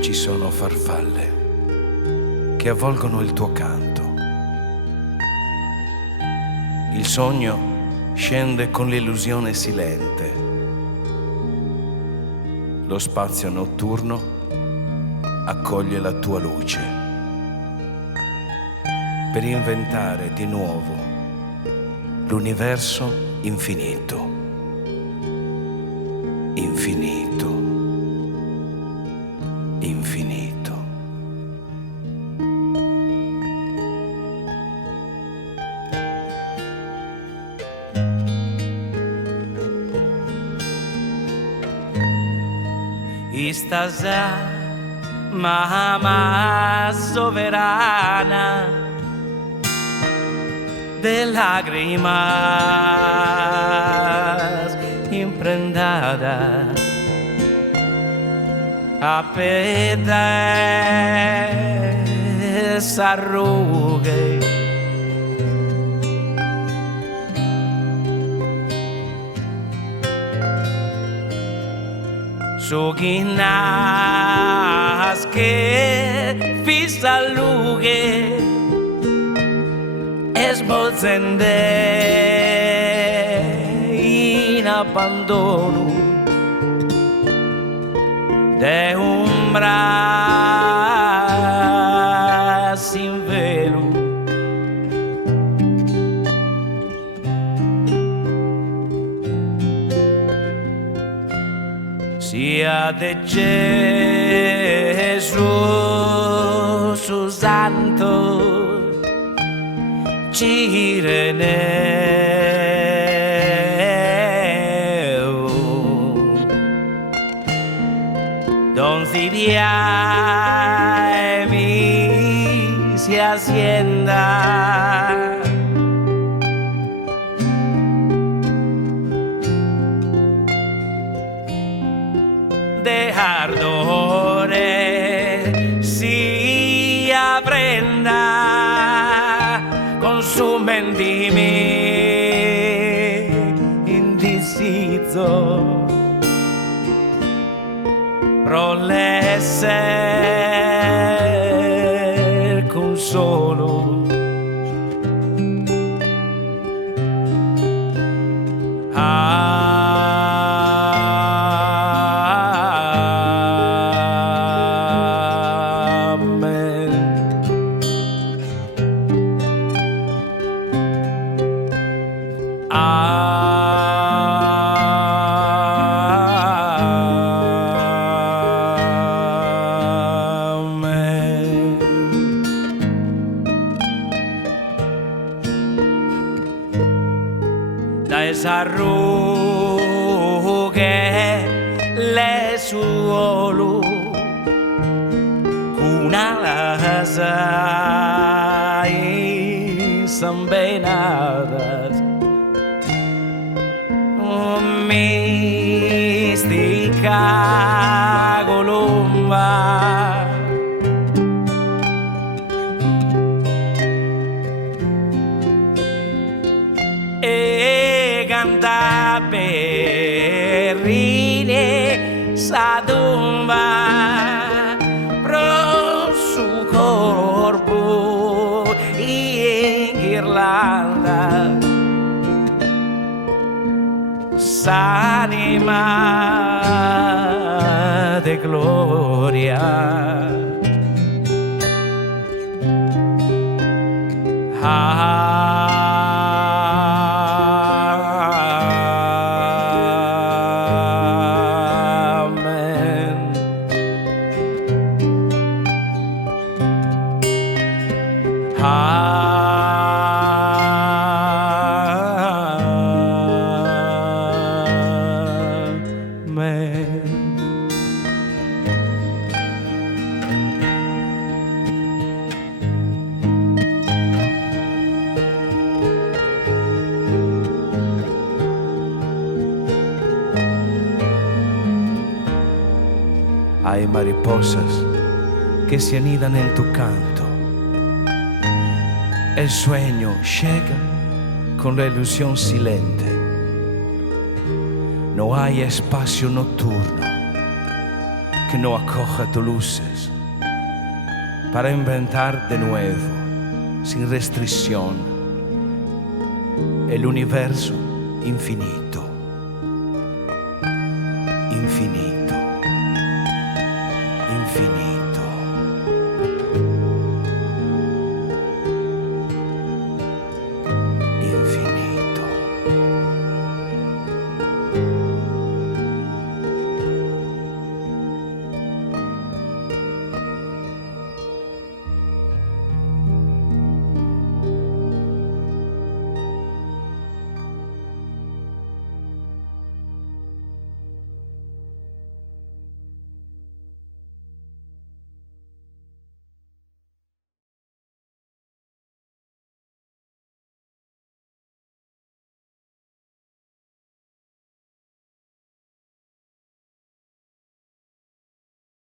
Ci sono farfalle che avvolgono il tuo canto. Il sogno scende con l'illusione silente. Lo spazio notturno accoglie la tua luce per inventare di nuovo l'universo infinito. Infinito. Infinito. Istasà, mamma soverana de lágrimas imprendada, apenas arrugue su guinas que fissa lugue esbolzende in abbandono de umbra sin velo. Sia de Gesù su santo Cireneo Don Ciria mi si hacienda de ardore si aprenda con su mentimi indeciso prolesser con solo da esa rughe le suolo una lasa insambenadas mística golumba e canta perrine sadumba pro su corpo in ghirlanda s'anima de gloria. Hay mariposas que se anidan en tu canto. El sueño llega con la ilusión silente. No hay espacio nocturno que no acoja tus luces, para inventar de nuevo, sin restricción, el universo infinito, infinito, infinito.